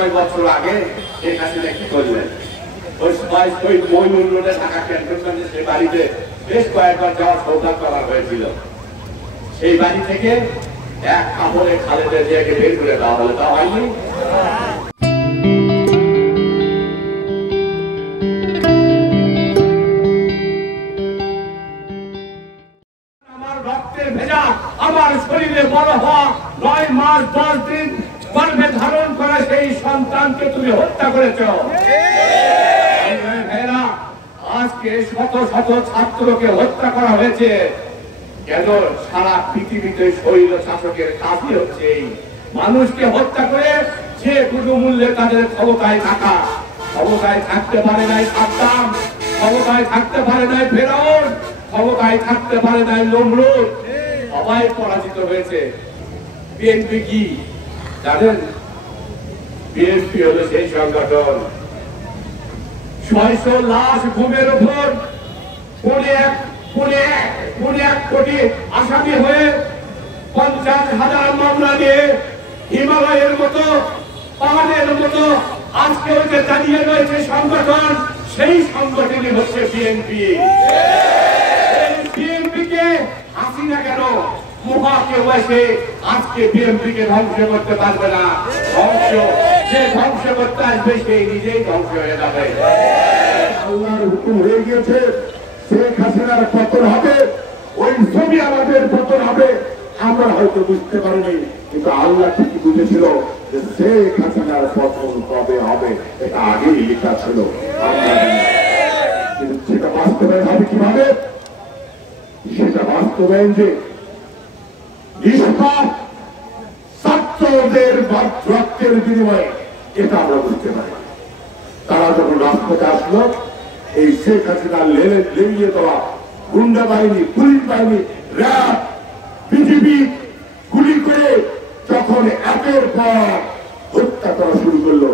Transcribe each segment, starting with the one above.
9 বছর আগে শেখ হাসিনা কি করলেন? ওই মইনুল রোডে ঢাকা ক্যান্টনমেন্টে সেই বাড়িতে বেশ কয়েকবার যাওয়ার সৌভাগ্য করা হয়েছিল। সেই বাড়ি থেকে এক কাপড়ে খালেদা জিয়াকে বের করে দেওয়া হলো, তা হয়নি? আমার রক্তের ভেজা, আমার শরীরে বড় হওয়া 9 মাস 10 দিন গর্ভে ধারণ করা সেই সন্তানকে তুমি হত্যা করেছ। আজকে শত শত ছাত্রকে হত্যা করা হয়েছে। কেন? সারা পৃথিবীতে শৈল শাসকের কাজই হচ্ছে এই মানুষকে হত্যা করে যে কোনো মূল্যে তাদের ক্ষমতায় থাকা। ক্ষমতায় থাকতে পারে নাই সাদ্দাম, ক্ষমতায় থাকতে পারে নাই ফেরাউন, ক্ষমতায় থাকতে পারে নাই নমরুদ, সবাই পরাজিত হয়েছে। বিএনপি কি জানেন? বিএনপি হলো সেই সংগঠন 600 লাশ ঘুমের উপর পুনে 1 কোটি আসামি হয়ে 50,000 মামলা নিয়ে হিমালয়ের মতো পাহাড়ের মতো আজকে ওই যে দাঁড়িয়ে রয়েছে সংগঠন, সেই সংগঠনই হচ্ছে বিএনপি। বিএনপি কে হাসিনা কেন মুখাকে বসে আজকে বিএনপি কে ধ্বংস করতে পারবে না। যে ধ্বংস করতে আসবে সেই নিজেই ধ্বংস হয়ে যাবে। আল্লাহর হুকুম হয়ে গিয়েছে, শেখ হাসিনার পতন হবে, ওই ছবি আমাদের পতন হবে। আমরা হয়তো বুঝতে পারিনি, কিন্তু আল্লাহ ঠিকই বুঝেছিল যে শেখ হাসিনার পতন কবে হবে, এটা আগেই লেখা ছিল। কিন্তু সেটা বাস্তবায়ন হবে কিভাবে? সেটা বাস্তবায়ন যে নিষ্পাপ ছাত্রদের রক্তের বিনিময়ে, এটা আমরা বুঝতে পারি। তারা যখন রাজপথে আসলো, এই শেখ হাসিনার লেলিয়ে দেওয়া গুন্ডা বাহিনী, পুলিশ বাহিনী, র্যাব, বিজিবি গুলি করে যখন একের পর হত্যা করা শুরু করলো,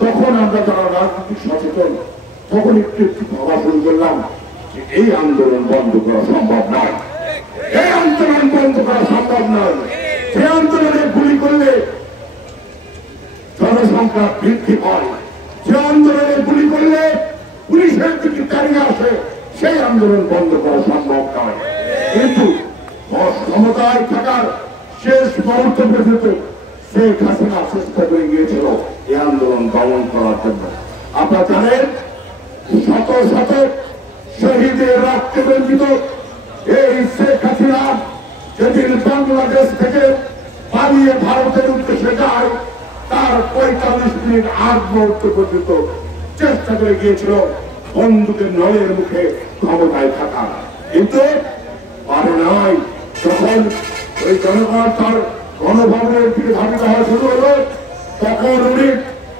তখন আমরা যারা রাজনৈতিক সচেতন, তখন একটু একটু ভাবা শুরু করলাম যে এই আন্দোলন বন্ধ করা সম্ভব নয়। এই আন্দোলন বন্ধ করা সম্ভব নয়। যে আন্দোলনে গুলি করলে জনসংখ্যা বৃদ্ধি পায়, যে আন্দোলনে গুলি করলে পুলিশের দিকে দাঁড়িয়ে আসে, সেই আন্দোলন বন্ধ করা সম্ভব নয়। কিন্তু ক্ষমতায় থাকার শেষ মুহূর্ত পর্যন্ত শেখ হাসিনা চেষ্টা করে গিয়েছিল এই আন্দোলন দমন করার জন্য। আপনারা জানেন, শত শত শহীদের রক্তে রঞ্জিত এই শেখ হাসিনা যেদিন বাংলাদেশ থেকে পালিয়ে ভারতের উদ্দেশ্যে যায়, তার 45 মিনিট আগ মুহূর্ত পর্যন্ত চেষ্টা করে গিয়েছিল বন্দুকের নলের মুখে ক্ষমতায় থাকা, কিন্তু পারে নাই। যখন ওই জনগণ তার গণভবনের দিকে ধাবিত হওয়া শুরু হলো, তখন উনি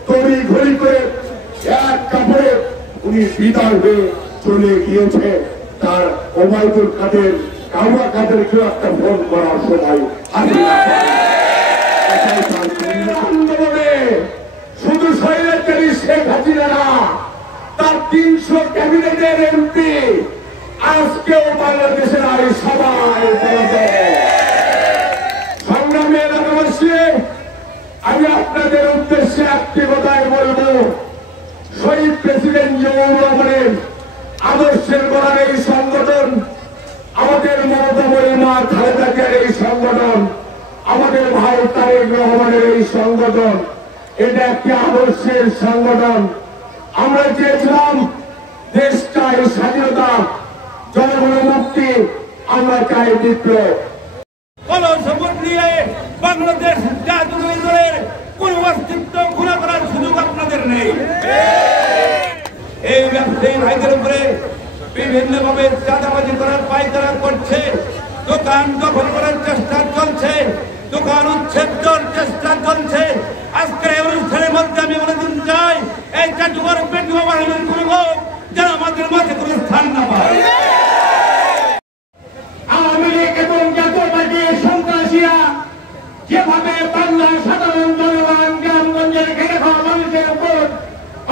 তড়ি ঘড়ি করে এক কাপড়ে উনি বিদায় হয়ে চলে গিয়েছে। তার ওবায়দুল কাদের, কাউয়া কাদের কেউ একটা ফোন করার সময় আন্দোলনে শুধু স্বৈরাচারী শেখ হাসিনা না, তার 300 ক্যাবিনেটের এমপি আজকেও বাংলাদেশের আই সবাই সংগ্রামী এলাকাবাসী, আমি আপনাদের উদ্দেশ্যে একটি কথাই বলবো, শহীদ প্রেসিডেন্ট জিয়াউর রহমানের আদর্শের গড়ার এই সংগঠন, আমাদের মমতা মা খালেদা জিয়ার এই সংগঠন, আমাদের ভাই তারেক রহমানের এই সংগঠন, এটা একটি আদর্শের সংগঠন। আমরা চেয়েছিলাম দেশ চাই স্বাধীনতা, জনগণের মুক্তি, আমরা চাই বিপ্লব। গণসংকট নিয়ে বাংলাদেশ জাতীয় দলের কোন অস্তিত্ব ঘোরা করার সুযোগ আপনাদের নেই। এই ব্যবসায়ী ভাইদের উপরে বিভিন্ন ভাবে চাঁদাবাজি করার পায়তারা করছে, দোকান দখল করার চেষ্টা চলছে, দোকান উচ্ছেদ চেষ্টা চলছে। আজকের এই অনুষ্ঠানের মধ্যে আমি বলে দিতে চাই, এই চাটুয়ার পেটুয়া বাহিনীর কোন লোক যেন আমাদের মাঝে কোনো স্থান না পায়। আওয়ামী লীগ এবং জাতীয়তাবাদী সন্ত্রাসীরা যেভাবে বাংলার সাধারণ জনগণ, গ্রামগঞ্জের খেটে খাওয়া মানুষের উপর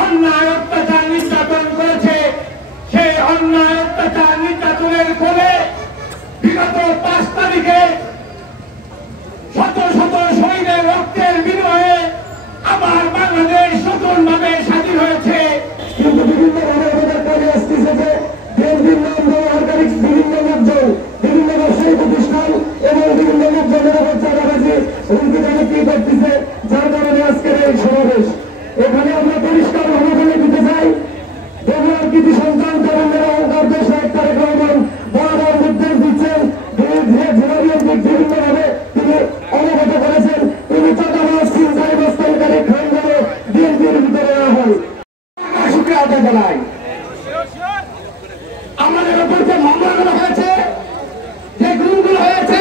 অন্যায় অত্যাচার নির্যাতন করেছে, সেই অন্যায় অত্যাচার নির্যাতনের ফলে বিগত 5 তারিখে শত শত শহীদের রক্তের বিনিময়ে আবার বাংলাদেশ এখানে আমরা পরিষ্কার ভাবে বলে দিতে চাই, বগুড়ার কৃতি সন্তান তরুণের অহংকার দেশ তারেক রহমান বরাবর নির্দেশ দিচ্ছেন, বিভিন্নভাবে তিনি অবগত করেছেন, তিনি চাঁদাবাজ ছিনতাই বাস্তবায়নকারী খানগুলো বিএনপির ভিতরে না হয়। শুক্রিয়া আদায় জানাই। আমাদের উপর যে মামলাগুলো হয়েছে, যে গুণগুলো হয়েছে,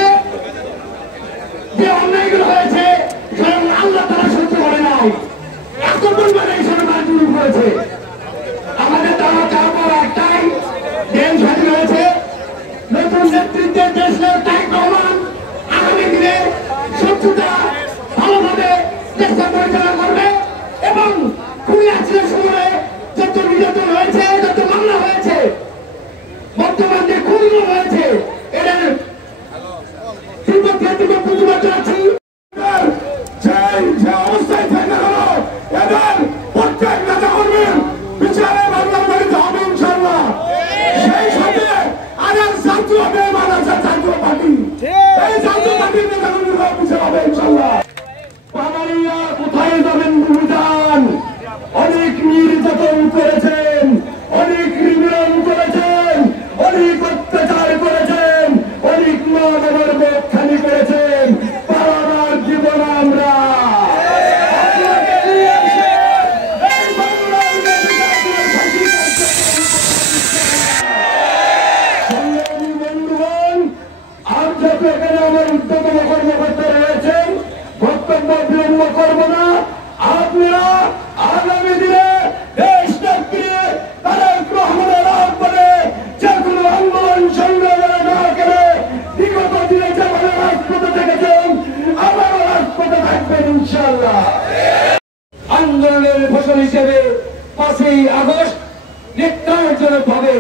যে অন্যায়গুলো হয়েছে, স্বয়ং আল্লাহ তারা সহ্য করে নাই, এত পরিমাণে হিসেবে মানজুরি করেছে। আমাদের তারা চাওয়া একটাই, দেশ স্বাধীন হয়েছে, নতুন নেতৃত্বের দেশের তারেক রহমান আগামী দিনে শত্রুতা ভালোভাবে চেষ্টা পরিচালনা করবে এবং খুবই আজকের সময়ে যত নির্যাতন হয়েছে, যত মামলা হয়েছে, বর্তমান যে খুনগুলো হয়েছে, এটার প্রতিবাদ জানাচ্ছি। যে অবস্থায় থেকে গেল এদের প্রত্যেক নেতা কর্মীর বিচারে বাংলার বাড়িতে হবে ইনশাল্লাহ। সেই সাথে আরেক জাতীয় বেমান আছে, জাতীয় পার্টি, এই জাতীয় পার্টির নেতা কর্মীর বিচার হবে ইনশাল্লাহ। বাঙালিরা কোথায় যাবেন বুঝান, অনেক নির্যাতন করেছেন, অনেক নিপীড়ন করেছেন, অনেক অত্যাচার করেছেন, অনেক মা বাবার মুখ খালি করেছেন। পালাবার জীবন আমরা আপনাকে নিয়ে এসে এই বাংলার সংগ্রামী বন্ধুগণ, আর যত এখানে আমার উদ্যোতন কর্মকর্তা রয়েছেন, বক্তব্য বিলম্ব করব না। আপনারা আগামী দিনে দেশ নেত্রী তারেক রহমানের আহ্বানে যে কোনো আন্দোলন সংগ্রামে না করে বিগত দিনে যেভাবে রাজপথে থেকেছেন আবারও রাজপথে থাকবেন ইনশাআল্লাহ। আন্দোলনের ফসল হিসেবে 5ই আগস্ট নির্ধারণজনক ভাবে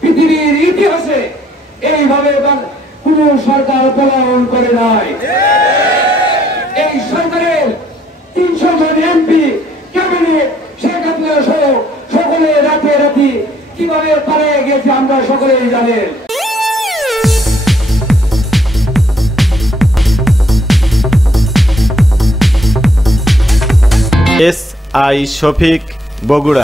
পৃথিবীর ইতিহাসে এইভাবে কোন সরকার পলায়ন করে নাই। এই সরকারের 300 জন এমপি, ক্যাবিনেট, শেখ হাসিনা সহ সকলে রাতে রাতে কিভাবে পালিয়ে গেছে আমরা সকলেই জানেন। S I Shafiq, Bogura.